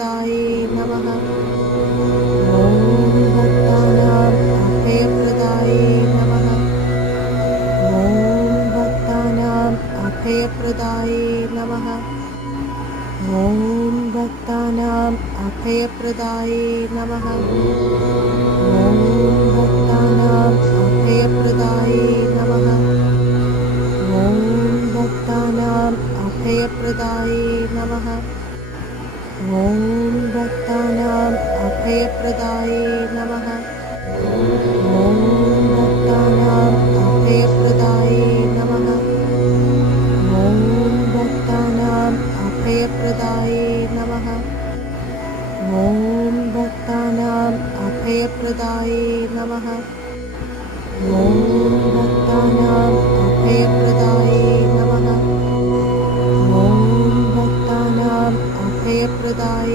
नमः। ॐ भक्तानाम् अभयप्रदाय नमः। ॐ भक्तानाम् अभयप्रदाय नमः। ॐ भक्तानाम् अभयप्रदाय नमः। ॐ भक्तानाम् अभयप्रदाय नमः। ॐ भक्तानाम् अभयप्रदाय नमः। ॐ भक्तानाम् अभयप्रदाय नमः। ॐ भक्तानाम् अभयप्रदाय नमः। ॐ भक्तानाम् अभयप्रदाय नमः। ॐ भक्तानाम् अभयप्रदाय नमः। ॐ भक्तानाम्